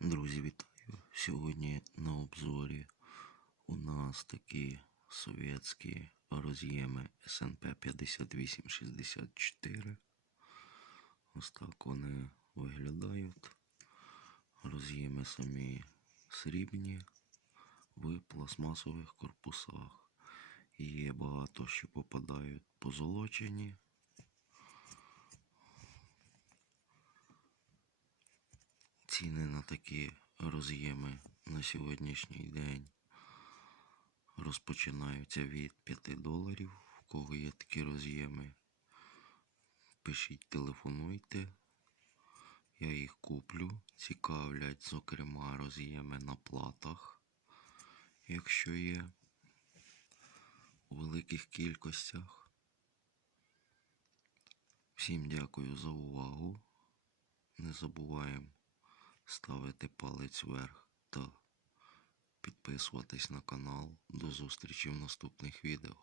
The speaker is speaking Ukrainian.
Друзі, вітаю! Сьогодні на обзорі у нас такі совєтські роз'єми СНП 5864. Ось так вони виглядають. Роз'єми самі срібні в пластмасових корпусах. Є багато що попадають позолочені. Ціни на такі роз'єми на сьогоднішній день розпочинаються від 5 доларів. В кого є такі роз'єми, пишіть, телефонуйте. Я їх куплю. Цікавлять, зокрема, роз'єми на платах, якщо є у великих кількостях. Всім дякую за увагу. Не забуваємо ставити палець вверх та підписуватись на канал. До зустрічі в наступних відео.